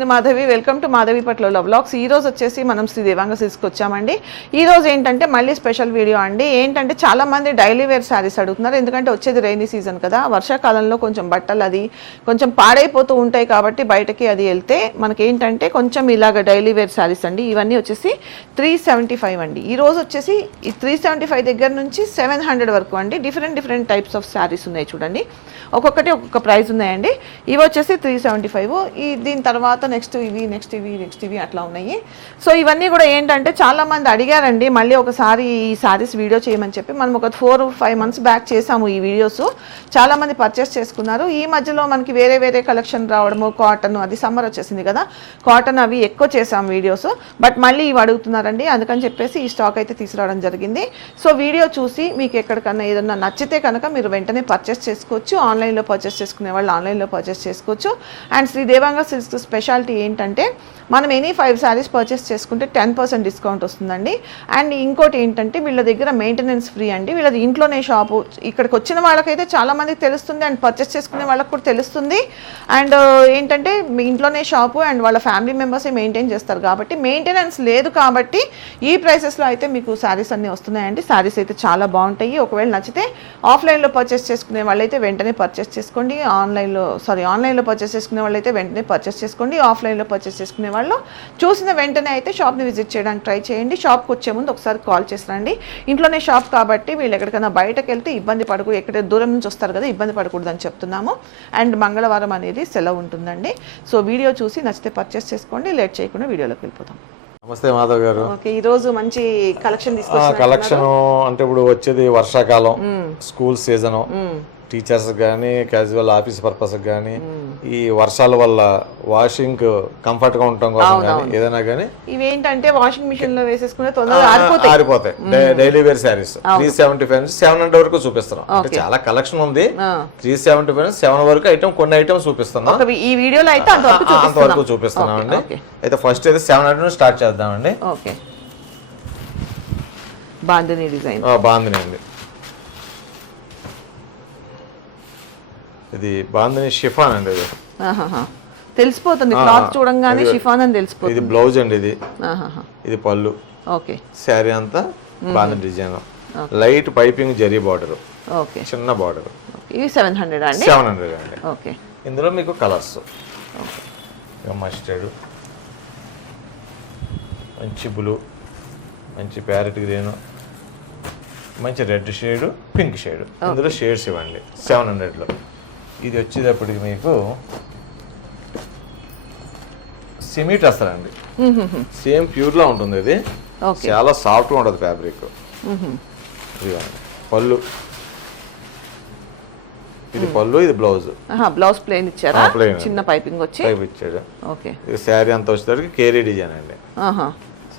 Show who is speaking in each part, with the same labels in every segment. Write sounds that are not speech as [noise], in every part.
Speaker 1: నేను Madhavi. Welcome to Madhavi పట్ల blogs ఈ రోజు వచ్చేసి మనం శ్రీ దేవాంగ సిల్స్కి వచ్చామండి. ఈ రోజు ఏంటంటే మళ్ళీ స్పెషల్ వీడియో అండి. ఏంటంటే చాలా మంది డైలీ వేర్ శారీస్ అడుగుతున్నారు. ఎందుకంటే వచ్చేది రైనీ సీజన్ కదా. వర్షాకాలంలో కొంచెం బట్టలు అది కొంచెం పాడైపోతూ ఉంటాయి కాబట్టి బయటకి అది వెళ్తే మనకి ఏంటంటే కొంచెం ఇలాగ డైలీ వేర్ శారీస్ అండి. ఇవన్నీ వచ్చేసి త్రీ సెవెంటీ ఫైవ్ అండి. ఈ రోజు వచ్చేసి ఈ త్రీ సెవెంటీ ఫైవ్ దగ్గర నుంచి సెవెన్ హండ్రెడ్ వరకు అండి. Different different types of sarees ఉన్నాయి చూడండి. ఒక్కొక్కటి ఒక్కొక్క ప్రైస్ ఉన్నాయండి. ఇవి వచ్చేసి త్రీ సెవెంటీ ఫైవ్ ఈ దీని తర్వాత నెక్స్ట్ ఇవి నెక్స్ట్ ఇవి నెక్స్ట్ ఇవి అట్లా ఉన్నాయి. సో ఇవన్నీ కూడా ఏంటంటే చాలా మంది అడిగారండి మళ్ళీ ఒకసారి ఈ శారీస్ వీడియో చేయమని చెప్పి. మనం ఒక ఫోర్ ఫైవ్ మంత్స్ బ్యాక్ చేసాము ఈ వీడియోస్. చాలా మంది పర్చేస్ చేసుకున్నారు. ఈ మధ్యలో మనకి వేరే వేరే కలెక్షన్ రావడము కాటన్ అది సమ్మర్ వచ్చేసింది కదా. కాటన్ అవి ఎక్కువ చేసాం వీడియోస్. బట్ మళ్ళీ ఇవి అడుగుతున్నారండి అందుకని చెప్పేసి ఈ స్టాక్ అయితే తీసుకురావడం జరిగింది. సో వీడియో చూసి మీకు ఎక్కడికన్నా ఏదన్నా నచ్చితే కనుక మీరు వెంటనే పర్చేస్ చేసుకోవచ్చు. ఆన్లైన్లో పర్చేస్ చేసుకునే వాళ్ళు ఆన్లైన్లో పర్చేస్ చేసుకోవచ్చు. And Shri Devanga Silks speciality ఏంటంటే మనం ఎనీ ఫైవ్ శారీస్ పర్చేస్ చేసుకుంటే టెన్ పర్సెంట్ డిస్కౌంట్ వస్తుందండి. అండ్ ఇంకోటి ఏంటంటే వీళ్ళ దగ్గర మెయింటెనెన్స్ ఫ్రీ అండి. వీళ్ళది ఇంట్లోనే షాపు ఇక్కడికి వచ్చిన వాళ్ళకైతే చాలామందికి తెలుస్తుంది అండ్ పర్చేస్ చేసుకునే వాళ్ళకి కూడా తెలుస్తుంది. అండ్ uh, ఏంటంటే మీ ఇంట్లోనే షాపు అండ్ వాళ్ళ ఫ్యామిలీ మెంబర్సే మెయింటైన్ చేస్తారు కాబట్టి మెయింటెనెన్స్ లేదు కాబట్టి ఈ ప్రైసెస్లో అయితే మీకు శారీస్ అన్నీ వస్తున్నాయండి. శారీస్ అయితే చాలా బాగుంటాయి. ఒకవేళ నచ్చితే ఆఫ్లైన్లో పర్చేస్ చేసుకునే వాళ్ళైతే వెంటనే పర్చేస్ చేసుకోండి. ఆన్లైన్లో సారీ ఆన్లైన్లో పర్చేస్ చేసుకునే వాళ్ళైతే వెంటనే పర్చేస్ చేసుకోండి. ఆఫ్లైన్లో పర్చేస్ చేసుకునే వాళ్ళు. చూసిన వెంటనే అయితే షాప్ని విజిట్ చేయడానికి ట్రై చేయండి. షాప్కి వచ్చే ముందు ఒకసారి కాల్ చేసి రండి ఇంట్లోనే షాప్ కాబట్టి వీళ్ళు ఎక్కడికైనా బయటకు వెళ్తే ఇబ్బంది పడకు ఎక్కడ దూరం నుంచి వస్తారు కదా ఇబ్బంది పడకూడదని చెప్తున్నాము. అండ్ మంగళవారం అనేది సెలవు ఉంటుందండి. సో వీడియో చూసి నచ్చితే పర్చేస్ చేసుకోండి. లేట్ చేయకుండా వీడియోలోకి వెళ్ళిపోతాం.
Speaker 2: నమస్తే మాధవ్ గారు.
Speaker 1: ఓకే ఈ రోజు మంచి కలెక్షన్
Speaker 2: కలెక్షన్ అంటే ఇప్పుడు వచ్చేది వర్షాకాలం స్కూల్ సీజన్ టీచర్స్ కానీ క్యాజువల్ ఆఫీస్ పర్పస్ కానీ ఈ వర్షాల వల్ల వాషింగ్ కంఫర్ట్గా ఉండటం కోసం కానీ ఏదైనా కానీ
Speaker 1: ఇవేంటంటే వాషింగ్ మిషన్లో వేసేసుకునే తొందరగా ఆరిపోతాయి.
Speaker 2: ఆరిపోతాయి. Daily wear sarees three seventy five నుంచి సెవెన్ హండ్రెడ్ వరకు చూపిస్తున్నాం. అంటే చాలా కలెక్షన్ ఉంది. త్రీ సెవెంటీ ఫైవ్ నుంచి సెవెన్ వరకు ఐటమ్ కొన్ని ఐటమ్ చూపిస్తున్నాం.
Speaker 1: ఈ వీడియోలో అయితే అంతవరకు చూపిస్తున్నాం.
Speaker 2: అండి అయితే ఫస్ట్ అయితే సెవెన్ హండ్రెడ్ నుంచి స్టార్ట్ చేద్దామండి.
Speaker 1: బాందిని డిజైన్
Speaker 2: ఆ, బాగుందండి ఇది బాగుందని షిఫాన్ అండి ఇది.
Speaker 1: తెలిసిపోతుంది క్లాత్ చూడంగానే షిఫాన్ అని తెలిసిపోతుంది.
Speaker 2: ఇది బ్లౌజ్ అండి ఇది. ఇది పళ్ళు.
Speaker 1: ఓకే.
Speaker 2: శారీ అంతా బాగుంది design. Light piping zari border.
Speaker 1: Okay.
Speaker 2: చిన్న బార్డర్.
Speaker 1: ఇవి సెవెన్ హండ్రెడ్ అండి?
Speaker 2: సెవెన్ హండ్రెడ్ అండి.
Speaker 1: ఓకే.
Speaker 2: ఇందులో మీకు కలర్స్. మస్టర్డ్. మంచి బ్లూ. మంచి ప్యారెట్ గ్రీన్. మంచి రెడ్ షేడ్ పింక్ షేడ్. ఇందులో షేడ్స్ ఇవ్వండి. సెవెన్ హండ్రెడ్లో ఇది వచ్చేటప్పటికి మీకు సిమిట్ వస్తారండి సేమ్ ప్యూర్లా ఉంటుంది ఇది. చాలా సాఫ్ట్గా ఉంటుంది ఫ్యాబ్రిక్. పళ్ళు. ఇది పళ్ళు ఇది బ్లౌజ్.
Speaker 1: బ్లౌజ్ ప్లేన్ ఇచ్చారా. చిన్న పైపింగ్ వచ్చి?
Speaker 2: టైప్ ఇచ్చాడు.
Speaker 1: ఓకే.
Speaker 2: ఇది శారీ అంతా వచ్చేసరికి కేరీ డిజైన్ అండి.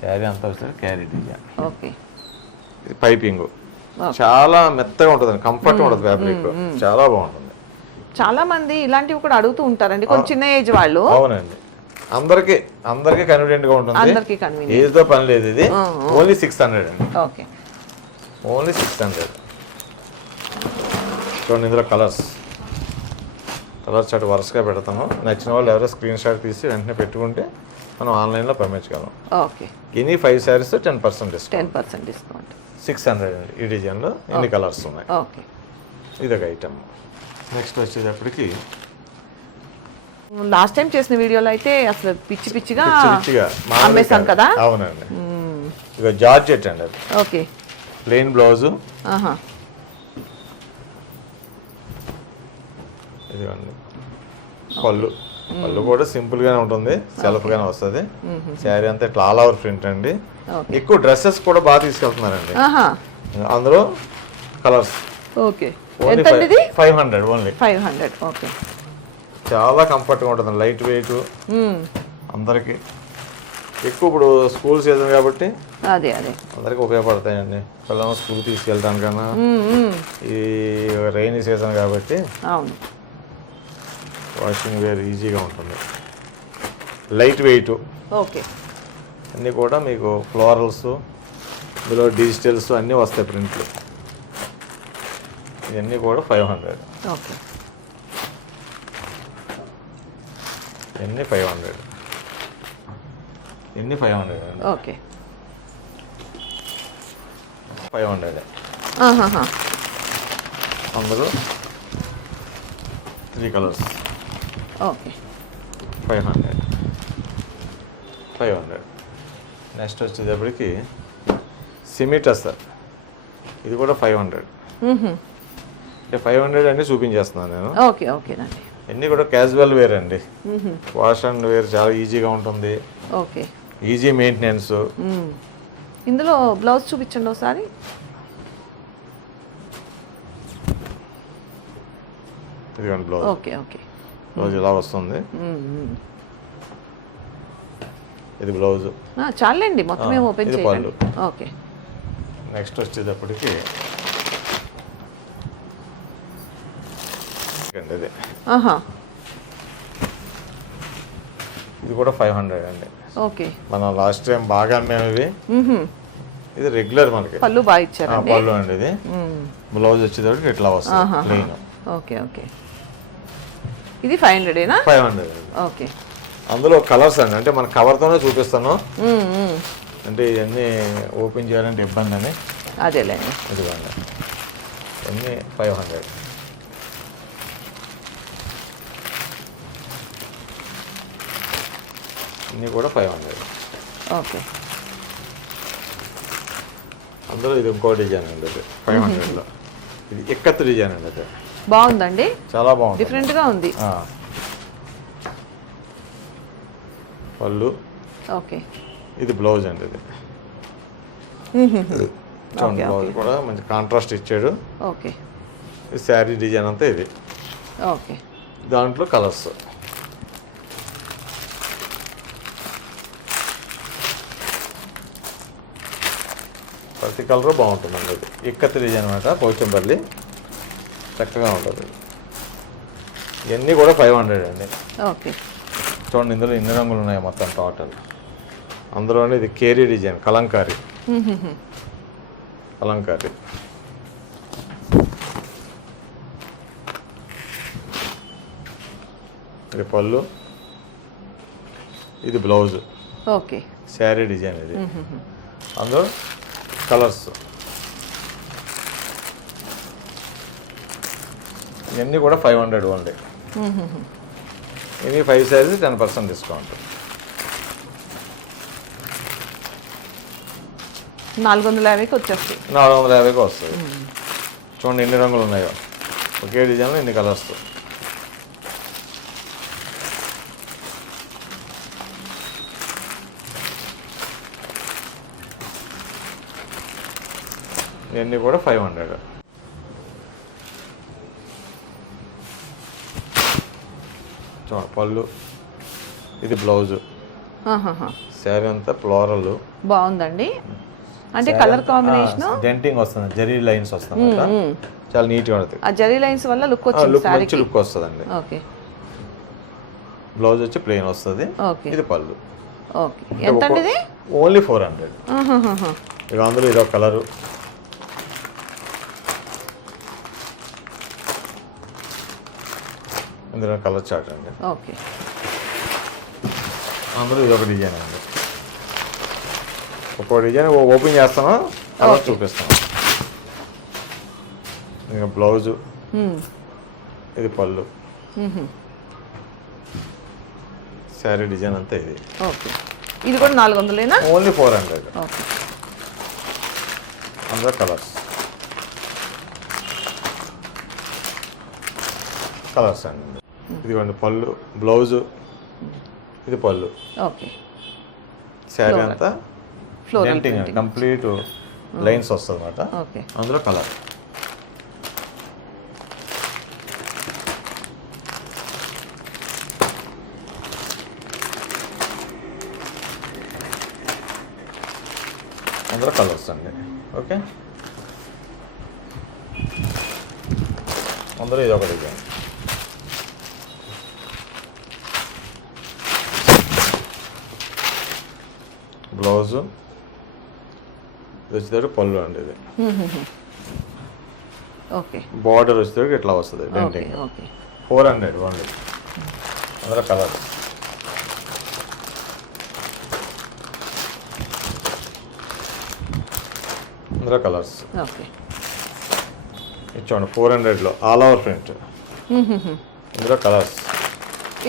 Speaker 2: శారీ అంతా వచ్చేసరికి క్యారీ డిజైన్
Speaker 1: ఓకే.
Speaker 2: ఇది పైపింగ్. చాలా మెత్తగా ఉంటుంది కంఫర్ట్ ఉంటుంది ఫ్యాబ్రిక్. చాలా బాగుంటుంది.
Speaker 1: చాలా మంది ఇలాంటివి కూడా అడుగుతూ ఉంటారండి. కొంచెం చిన్న ఏజ్ వాళ్ళు.
Speaker 2: అవునండి. అందరికి అందరికి కన్వీనియంట్గా ఉంటుంది.
Speaker 1: అందరికీ కన్వీనియంట్
Speaker 2: ఏజ్తో పని లేదు ఇది. ఓన్లీ సిక్స్ హండ్రెడ్ అండి.
Speaker 1: ఓకే.
Speaker 2: ఓన్లీ సిక్స్ హండ్రెడ్ చూడండి ఇందులో కలర్స్ కలర్స్ చాట్ వరుసగా పెడతాను. నచ్చిన వాళ్ళు ఎవరో స్క్రీన్ షాట్ తీసి వెంటనే పెట్టుకుంటే మనం ఆన్లైన్లో పంపించగలం.
Speaker 1: Okay.
Speaker 2: Any five sarees ten percent discount
Speaker 1: ten percent discount
Speaker 2: six hundred అండి. ఈ డిజైన్లో ఎన్ని కలర్స్ ఉన్నాయి.
Speaker 1: ఓకే.
Speaker 2: ఇదొక ఐటమ్ నెక్స్ట్ వచ్చేటప్పటికి
Speaker 1: లాస్ట్ టైం చేసిన వీడియోలో అయితే అసలు పిచ్చి పిచ్చిగా అమ్మేశాం
Speaker 2: కాదు. అవునండి. ఇక జార్జెట్ అండి అది.
Speaker 1: ఓకే.
Speaker 2: Plain blouse. ఇదిగోండి. పళ్ళు. పళ్ళు కూడా సింపుల్ గానే ఉంటుంది. సెల్ఫ్ గానే వస్తుంది. శారీ అంతా ఇట్లా ఆల్ ఓవర్ ప్రింట్ అండి. ఎక్కువ డ్రెస్సెస్ కూడా బాగా తీసుకెళ్తున్నారండి. అందులో కలర్స్.
Speaker 1: ఓకే. ఎంత
Speaker 2: five hundred only
Speaker 1: five hundred okay
Speaker 2: చాలా కంఫర్ట్గా ఉంటుంది లైట్ వెయిట్ అందరికి. ఎక్కువ ఇప్పుడు స్కూల్ సీజన్ కాబట్టి
Speaker 1: అదే అదే.
Speaker 2: అందరికి ఉపయోగపడతాయండి. పిల్లలు స్కూల్ తీసుకెళ్ళడానికన్నా
Speaker 1: మ్మ్, మ్మ్.
Speaker 2: ఈ రైనీ సీజన్ కాబట్టి
Speaker 1: అవును.
Speaker 2: వాషింగ్ వేర్ ఈజీగా ఉంటుంది. లైట్ వెయిట్
Speaker 1: ఓకే
Speaker 2: అన్నీ కూడా మీకు ఫ్లోరల్స్ ఇందులో డిజిటల్స్ అన్నీ వస్తాయి ప్రింట్లు ఇవన్నీ కూడా ఫైవ్ హండ్రెడ్.
Speaker 1: ఓకే.
Speaker 2: ఇవన్నీ ఫైవ్ హండ్రెడ్. ఎన్ని ఫైవ్ హండ్రెడ్ అండి.
Speaker 1: ఓకే.
Speaker 2: Five hundred. అందులో three colours.
Speaker 1: Okay.
Speaker 2: Five hundred. Five hundred. Next వచ్చేటప్పటికి సిమిటస్ సార్ ఇది కూడా ఫైవ్ హండ్రెడ్. ఫైవ్ హండ్రెడ్ అన్ని చూపించేస్తున్నాను నేను.
Speaker 1: ఓకే ఓకేనండి
Speaker 2: అన్నీ కూడా క్యాజువల్ వేర్ అండి. వాష్ అండ్ వేర్ చాలా ఈజీగా ఉంటుంది.
Speaker 1: ఓకే.
Speaker 2: Easy maintenance.
Speaker 1: ఇందులో బ్లౌజ్ చూపించండి ఒకసారి.
Speaker 2: ఇదిగోండి బ్లౌజ్.
Speaker 1: Okay okay.
Speaker 2: బ్లౌజ్ ఇలా వస్తుంది. ఇది బ్లౌజ్.
Speaker 1: చాలండి మొత్తం ఓపెన్ చేయండి. ఓకే.
Speaker 2: నెక్స్ట్ వచ్చేటప్పటికి ఇదిగోండి ఇది
Speaker 1: ఆహా.
Speaker 2: ఇది కూడా ఫైవ్ హండ్రెడ్ అండి.
Speaker 1: ఓకే.
Speaker 2: మనం లాస్ట్ టైం బాగా అమ్మాము ఇవి. ఇది రెగ్యులర్ మనకి.
Speaker 1: పళ్ళు బాగా
Speaker 2: ఆ,
Speaker 1: ఇచ్చారండి
Speaker 2: పళ్ళు అండి ఇది. బ్లౌజ్ వచ్చేటప్పటికి ఇట్లా వస్తుంది. ప్లెయిన్.
Speaker 1: Okay okay. ఇది ఫైవ్ హండ్రెడేనా?
Speaker 2: Five hundred
Speaker 1: okay.
Speaker 2: అందులో కలర్స్ అండి అంటే మన కవర్తోనే చూపిస్తాను. అంటే ఇవన్నీ ఓపెన్ చేయాలంటే ఇబ్బంది అని.
Speaker 1: అదేలేండి.
Speaker 2: ఇదిగోండి. ఇవన్నీ ఫైవ్ హండ్రెడ్. ఇన్ని కూడా ఫైవ్ హండ్రెడ్
Speaker 1: ఓకే.
Speaker 2: అందులో ఇది ఇంకో డిజైన్ అండి ఇది ఫైవ్ హండ్రెడ్లో ఇది ఎక్కత్తు డిజైన్ అండి అది.
Speaker 1: బాగుందండి?
Speaker 2: చాలా బాగుంది.
Speaker 1: డిఫరెంట్గా ఉంది.
Speaker 2: పళ్ళు.
Speaker 1: ఓకే.
Speaker 2: ఇది బ్లౌజ్ అండి ఇది. బ్లౌజ్. కూడా మంచి కాంట్రాస్ట్ ఇచ్చాడు.
Speaker 1: ఓకే.
Speaker 2: శారీ డిజైన్ అంతా ఇది.
Speaker 1: ఓకే.
Speaker 2: దాంట్లో కలర్స్. ప్రతి కలర్ బాగుంటుందండి. ఇది ఇక్కత్తి డిజైన్ అనమాట పోచంపల్లి. చక్కగా ఉంటుంది. ఇవన్నీ కూడా ఫైవ్ హండ్రెడ్ అండి.
Speaker 1: ఓకే.
Speaker 2: చూడండి ఇందులో ఎన్ని రంగులు ఉన్నాయి మొత్తం టోటల్ అందులోనే ఇది కేరీ డిజైన్ కలంకారీ. కలంకారీ. ఇది పళ్ళు. ఇది బ్లౌజ్.
Speaker 1: ఓకే.
Speaker 2: శారీ డిజైన్ ఇది. అందులో కలర్స్. ఇవన్నీ కూడా ఫైవ్ హండ్రెడ్ ఓన్లీ. ఇవి five size ten percent discount.
Speaker 1: నాలుగు వందల యాభైకి వచ్చేస్తాయి.
Speaker 2: నాలుగు వందల యాభైకి వస్తుంది చూడండి ఎన్ని రంగులు ఉన్నాయో. ఒకే డిజైన్లో ఎన్ని కలర్స్. ఇవన్నీ కూడా ఫైవ్ హండ్రెడ్ పళ్ళు ఇది బ్లౌజు. శారీ అంతా ఫ్లోరల్
Speaker 1: బాగుందండి. అంటే కలర్ కాంబినేషన్
Speaker 2: డెంటింగ్ వస్తుంది జరీ లైన్స్ వస్తుంది చాలా నీట్గా ఉంటుంది
Speaker 1: ఆ జరీ లైన్స్ వల్ల లుక్ వచ్చింది శారీకి?
Speaker 2: లుక్ వస్తుందండి.
Speaker 1: ఓకే.
Speaker 2: బ్లౌజ్ వచ్చి ప్లెయిన్ వస్తుంది.
Speaker 1: ఓకే.
Speaker 2: ఇది పళ్ళు.
Speaker 1: ఓకే. ఎంత అండి ఇది?
Speaker 2: Only four hundred. ఇక అందులో ఇదొక కలరు ఇందులో కలర్ చార్ట్ అండి.
Speaker 1: ఓకే.
Speaker 2: అందులో ఇదొక డిజైన్ అండి. ఒక్కో డిజైన్ ఓపెన్ చేస్తాను కలర్
Speaker 1: Okay.
Speaker 2: చూపిస్తాను. ఇక బ్లౌజు. ఇది పళ్ళు. శారీ డిజైన్ అంతా ఇది.
Speaker 1: ఓకే. ఇది కూడా నాలుగు వందలేనా?
Speaker 2: Only four hundred.
Speaker 1: ఓకే.
Speaker 2: అందులో కలర్స్. కలర్స్ అండి. ఇదిగోండి పళ్ళు బ్లౌజు ఇది పళ్ళు.
Speaker 1: ఓకే.
Speaker 2: శారీ. అంతా అండి కంప్లీట్ లైన్స్ వస్తుంది అనమాట అందులో కలర్ అందులో కలర్స్ అండి ఓకే. అందులో ఇది ఒక డిజైన్ ఫ్లవర్స్ వచ్చేటప్పుడు పళ్ళు అండి ఇది [laughs]
Speaker 1: ఓకే.
Speaker 2: బార్డర్ వచ్చేటప్పుడు ఇట్లా వస్తుంది
Speaker 1: పెయింటింగ్
Speaker 2: ఫోర్ హండ్రెడ్ ఓన్లీ. అందులో కలర్. అందులో కలర్స్. ఇచ్చాను ఫోర్ హండ్రెడ్లో ఆల్ ఓవర్ ప్రింట్. [laughs] ఇందులో కలర్స్.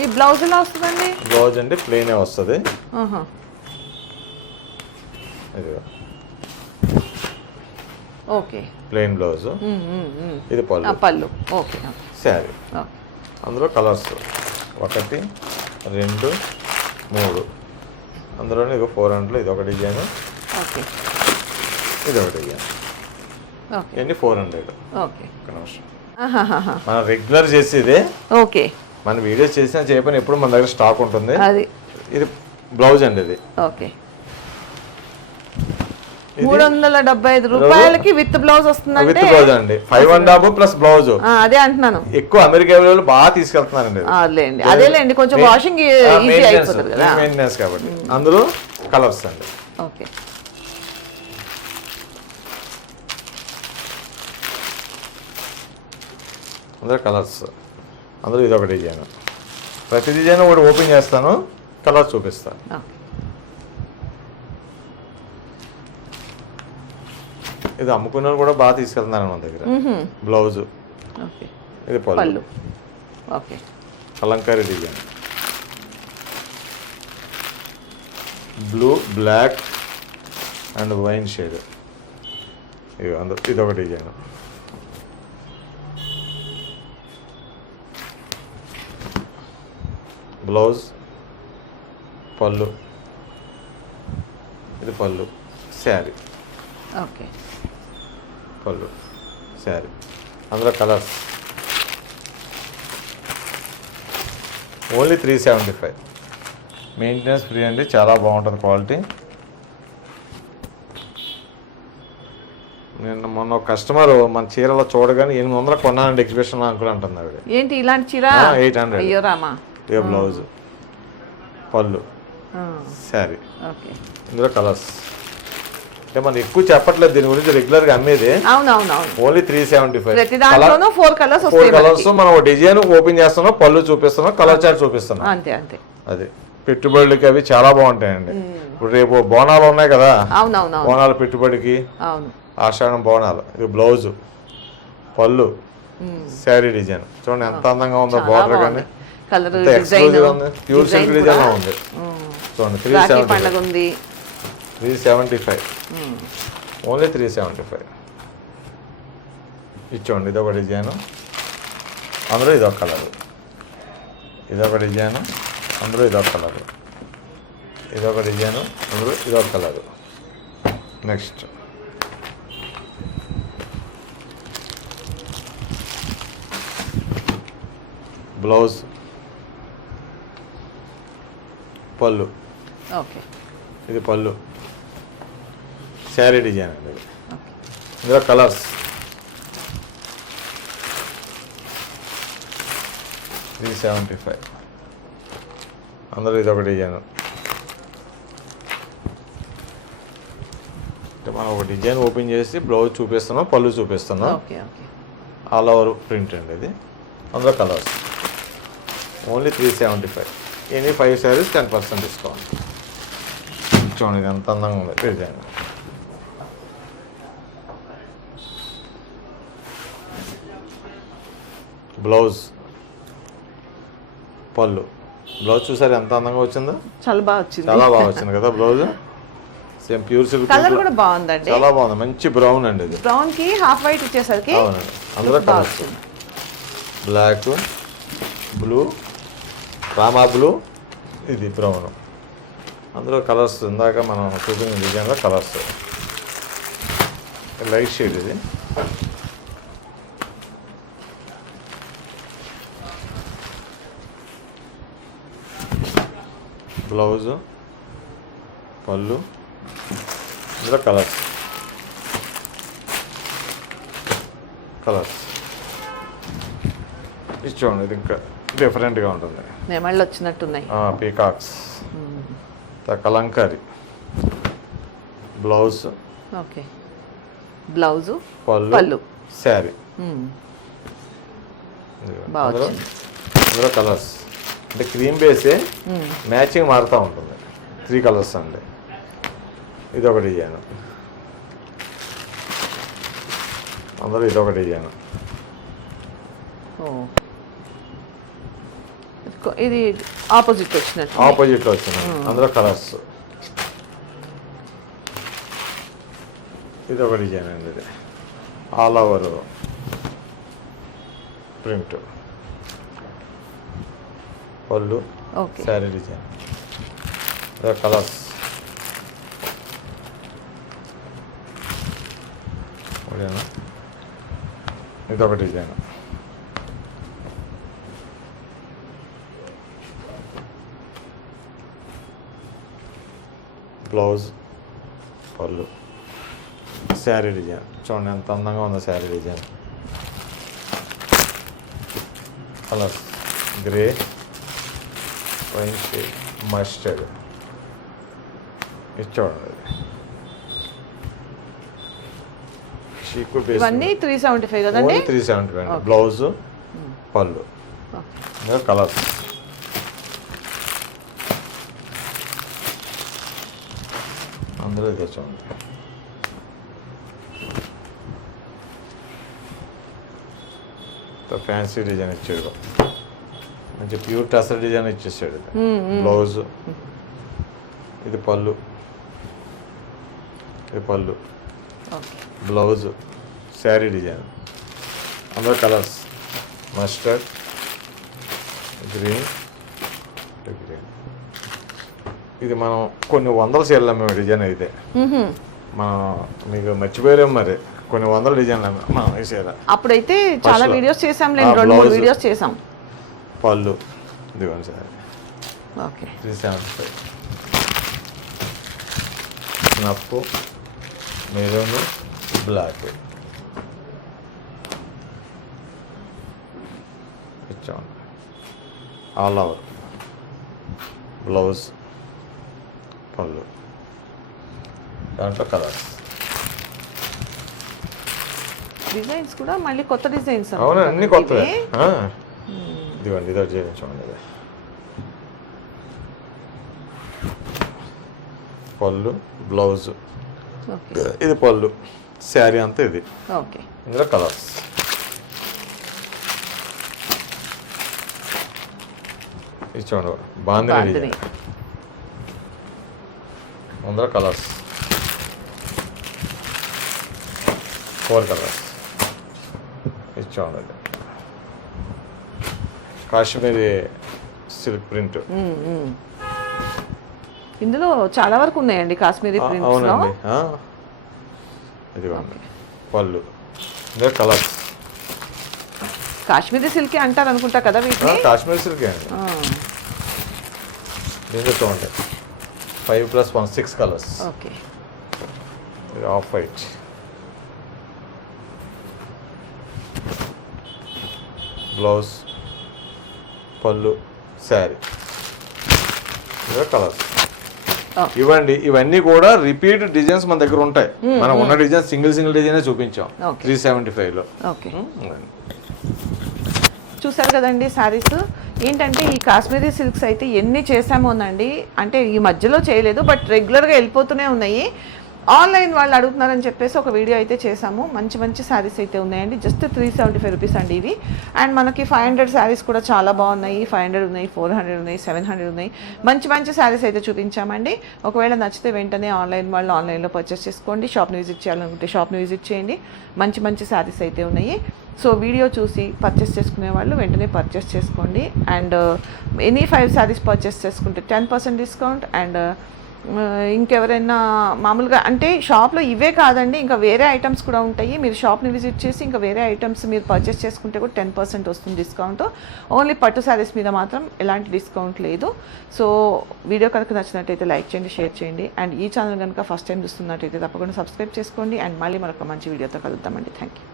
Speaker 1: ఈ బ్లౌజ్ ఎలా వస్తుందండి?
Speaker 2: బ్లౌజ్ అంటే ప్లెయిన్ వస్తుంది.
Speaker 1: ఓకే.
Speaker 2: Plain blouse. ఇది పళ్ళు.
Speaker 1: పళ్ళు. ఓకే
Speaker 2: శారీ అందులో కలర్స్ ఒకటి రెండు మూడు. అందులోనే ఇది ఫోర్ హండ్రెడ్ ఇది ఒక డిజైన్
Speaker 1: ఓకే.
Speaker 2: ఇది ఒక డిజైన్
Speaker 1: ఓకే.
Speaker 2: ఇవన్నీ ఫోర్ హండ్రెడ్
Speaker 1: ఓకే.
Speaker 2: మనం రెగ్యులర్ చేసేదే
Speaker 1: ఓకే.
Speaker 2: మన వీడియోస్ చేసినా చేయకపోయినా ఎప్పుడు మన దగ్గర స్టాక్ ఉంటుంది.
Speaker 1: అది.
Speaker 2: ఇది బ్లౌజ్ అండి ఇది.
Speaker 1: ఓకే. మూడు వందల డెబ్బై ఐదు రూపాయలకి విత్ బ్లౌజ్
Speaker 2: విత్
Speaker 1: వస్తుందంటే
Speaker 2: బ్లౌజ్ అండి. Five and half plus blouse
Speaker 1: అదే అంటున్నాను.
Speaker 2: ఎక్కువ అమెరికా వాళ్ళు బాగా తీసుకెళ్తున్నారండి ఇది.
Speaker 1: ఆ, లేండి. అదేలేండి కొంచెం వాషింగ్ ఈజీ అయిపోతుంది కదా.
Speaker 2: మెయింటెనెన్స్ కాబట్టి. అందులో కలర్స్ అండి.
Speaker 1: ఓకే.
Speaker 2: అందులో కలర్స్ అందులో ఇది ఒక డిజైన్. ప్రతి డిజైన్ ఒకటి ఓపెన్ చేస్తాను కలర్ చూపిస్తాను. ఇది అమ్ముకున్న కూడా బాగా తీసుకెళ్తున్నారు మన దగ్గర. బ్లౌజ్. ఇది pallu.
Speaker 1: Okay.
Speaker 2: Kalamkari design. Blue black and wine shade. ఇది అందు ఇది ఒక డిజైన్. బ్లౌజ్ పళ్ళు. ఇది పళ్ళు. శారీ.
Speaker 1: ఓకే.
Speaker 2: పళ్ళు. శారీ. అందులో colours. Only three seventy five. Maintenance free అండి చాలా బాగుంటుంది క్వాలిటీ. నేను మొన్న కస్టమర్ మన చీరలో చూడగానే ఎనిమిది వందలు కొన్నానండి ఎగ్జిబిషన్ అంకుల్ అంటుంది ఆవిడ.
Speaker 1: ఏంటి ఇలాంటి చీర?
Speaker 2: ఎయిట్ హండ్రెడ్ ఏ బ్లౌజ్ పళ్ళు. శారీ. ఇందులో కలర్స్. అంటే మనం ఎక్కువ చెప్పట్లేదు దీని గురించి రెగ్యులర్గా అమ్మేది.
Speaker 1: అవునవునవును.
Speaker 2: Only three seventy five
Speaker 1: four colours
Speaker 2: four. మనం డిజైన్ ఓపెన్ చేస్తున్నాం పళ్ళు చూపిస్తున్నాం కలర్ చార్ట్ చూపిస్తున్నాం.
Speaker 1: అంతే అంతే.
Speaker 2: అది. పెట్టుబడులకి అవి చాలా బాగుంటాయండి. ఇప్పుడు రేపు బోనాలు ఉన్నాయి కదా? బోనాల పెట్టుబడికి ఆషాఢం బోనాలు ఇది బ్లౌజ్ పళ్ళు శారీ డిజైన్. చూడండి ఎంత అందంగా ఉందో బార్డర్ కానీ.
Speaker 1: Colour design
Speaker 2: pure silk design ఉంది. చూడండి three seventy three seventy five only three seventy five ఇచ్చోండి ఇదొక డిజైన్. అందులో ఇదొక కలర్. ఇదొక డిజైన్ అందులో ఇదొక కలర్. ఇదొక డిజైన్ అందులో ఇదొక colour. Next. Blouse. Pallu.
Speaker 1: Okay.
Speaker 2: ఇది పళ్ళు. శారీ డిజైన్ అండి ఇందులో కలర్స్. Three seventy five. అందులో ఇది ఒక డిజైన్. అంటే మనం ఒక డిజైన్ ఓపెన్ చేసి బ్లౌజ్ చూపిస్తున్నాం పళ్ళు చూపిస్తున్నాం. ఆల్ ఓవర్ ప్రింట్ అండి ఇది. అందులో colours. Only three seventy five. Any five sarees ten percent discount. చూడండి ఇది ఎంత అందంగా ఉంది డిజైన్. బ్లౌజ్. పళ్ళు. బ్లౌజ్ చూసారు ఎంత అందంగా వచ్చిందో?
Speaker 1: చాలా బాగా వచ్చింది.
Speaker 2: చాలా బాగా వచ్చింది కదా blouse? Same pure silk
Speaker 1: colour కూడా బాగుందండి.
Speaker 2: చాలా బాగుంది. మంచి బ్రౌన్ అండి ఇది.
Speaker 1: బ్రౌన్కి హాఫ్ వైట్ ఇచ్చేసరికి
Speaker 2: అవునండి. అందులో colours black blue Rama blue ఇది బ్రౌన్ అందులో కలర్స్ ఇందాక మనం చూపించిన డిజైన్లో కలర్స్ లైట్ షేడ్ ఇది. బ్లౌజు పళ్ళు ఇందులో కలర్స్. కలర్స్. ఇది చూడండి ఇది ఇంకా డిఫరెంట్గా ఉంటుంది.
Speaker 1: నెమళ్ళు వచ్చినట్టున్నాయి.
Speaker 2: Peacocks. Kalamkari. Blouse.
Speaker 1: Okay. Blouse
Speaker 2: pallu sari.
Speaker 1: బాగా
Speaker 2: కలర్స్. అంటే క్రీమ్ బేసే మ్యాచింగ్ మారుతూ ఉంటుంది. త్రీ కలర్స్ అండి. ఇది ఒక డిజైన్ అందులో ఇదొక డిజైన్
Speaker 1: ఓ. ఇది ఇది ఆపోజిట్ వచ్చినట్టు.
Speaker 2: ఆపోజిట్లో వచ్చింది. అందులో కలర్స్. ఇది ఒక డిజైన్ అండి ఇది. All over print. Pallu. Sari design. Colours. ఓకేనా ఇది ఒక design. Blouse pallu. Sari design. చూడండి ఎంత అందంగా ఉందో sari design. Colours. Grey. Wine shade mustard ఇది చూడండి చీకు
Speaker 1: ఇవన్నీ త్రీ సెవెంటీ ఫైవ్ కదండి
Speaker 2: three seventy five
Speaker 1: Okay.
Speaker 2: Blouse pallu. ఇంకా కలర్స్ అందరూ ఇదే చూడండి ఫ్యాన్సీ డిజైన్ ఇచ్చాడు మంచి ప్యూర్ టసర్ డిజైన్ ఇచ్చేసాడు.
Speaker 1: మ్మ్, మ్మ్.
Speaker 2: బ్లౌజ్. ఇది పళ్ళు. ఇది పళ్ళు. బ్లౌజ్. శారీ డిజైన్. అందులో కలర్స్. మస్టర్డ్. గ్రీన్. గ్రీన్ ఇది మనం కొన్ని వందల చీరలు అమ్మే డిజైన్ అయితే. మనం మీకు మర్చిపోయారేం మరి. కొన్ని వందల డిజైన్లు మనం ఈ
Speaker 1: అప్పుడైతే చాలా. వీడియోస్ చేసాం రెండు మూడు. వీడియోస్ చేసాం
Speaker 2: పళ్ళు ఇదిగోండి sir.
Speaker 1: Okay.
Speaker 2: Three seventy five స్నప్పు maroon black all over blouse pallu. దాంట్లో కలర్స్
Speaker 1: డిజైన్స్ కూడా మళ్ళీ కొత్త డిజైన్స్
Speaker 2: అవునా అన్ని కొత్తవే. ఇదిగోండి ఇదో చూడండి ఇది పళ్ళు బ్లౌజ్ ఇది పళ్ళు శారీ అంతా ఇది ఇందులో కలర్స్ ఇది చూడండి బాగుంది ముందర కలర్స్ ఫోర్ కలర్స్ ఇది చూడండి. Kashmiri silk print.
Speaker 1: ఇందులో చాలా వరకు ఉన్నాయండి కాశ్మీరీ
Speaker 2: ప్రింట్స్లో. ఇదిగోండి పళ్ళు. కలర్స్
Speaker 1: కాశ్మీరీ సిల్క్ అంటారు అనుకుంటా కదా వీటిని?
Speaker 2: కాశ్మీర్ సిల్క్ అండి. చూడండి. Five plus one six colours.
Speaker 1: Okay.
Speaker 2: ఇది off white. Blouse. Pallu sari. Colours. ఇవ్వండి ఇవన్నీ కూడా రిపీట్ డిజైన్స్ మన దగ్గర ఉంటాయి. మనం ఉన్న డిజైన్ సింగిల్ సింగిల్ డిజైనే చూపించాం. త్రీ సెవెంటీ ఫైవ్లో
Speaker 1: ఓకే. చూసారు కదండి శారీస్ ఏంటంటే ఈ కాశ్మీరీ సిల్క్స్ అయితే ఎన్ని చేసామోనండి అంటే ఈ మధ్యలో చేయలేదు బట్ రెగ్యులర్గా వెళ్ళిపోతూనే ఉన్నాయి. ఆన్లైన్ వాళ్ళు అడుగుతున్నారని చెప్పేసి ఒక వీడియో అయితే చేసాము మంచి మంచి శారీస్ అయితే ఉన్నాయండి. Just three seventy five rupees అండి ఇవి. అండ్ మనకి ఫైవ్ హండ్రెడ్ శారీస్ కూడా చాలా బాగున్నాయి. ఫైవ్ హండ్రెడ్ ఉన్నాయి ఫోర్ హండ్రెడ్ ఉన్నాయి సెవెన్ హండ్రెడ్ ఉన్నాయి. మంచి మంచి శారీస్ అయితే చూపించామండి. ఒకవేళ నచ్చితే వెంటనే ఆన్లైన్ వాళ్ళు ఆన్లైన్లో పర్చేస్ చేసుకోండి. షాప్ని విజిట్ చేయాలనుకుంటే షాప్ని విజిట్ చేయండి. మంచి మంచి శారీస్ అయితే ఉన్నాయి. సో వీడియో చూసి పర్చేస్ చేసుకునే వాళ్ళు వెంటనే పర్చేస్ చేసుకోండి. And any five sarees purchase చేసుకుంటే టెన్ పర్సెంట్ డిస్కౌంట్ అండ్ ఇంకెవరైనా మామూలుగా అంటే షాప్లో ఇవే కాదండి ఇంకా వేరే ఐటమ్స్ కూడా ఉంటాయి. మీరు షాప్ని విజిట్ చేసి ఇంకా వేరే ఐటమ్స్ మీరు పర్చేస్ చేసుకుంటే కూడా టెన్ పర్సెంట్ వస్తుంది డిస్కౌంట్. ఓన్లీ పట్టు శారీస్ మీద మాత్రం ఎలాంటి డిస్కౌంట్ లేదు. సో వీడియో కనుక నచ్చినట్టయితే లైక్ చేయండి షేర్ చేయండి. అండ్ ఈ ఛానల్ కనుక ఫస్ట్ టైం చూస్తున్నట్టయితే తప్పకుండా సబ్స్క్రైబ్ చేసుకోండి. అండ్ మళ్ళీ మరొక మంచి వీడియోతో కలుద్దామండి. Thank you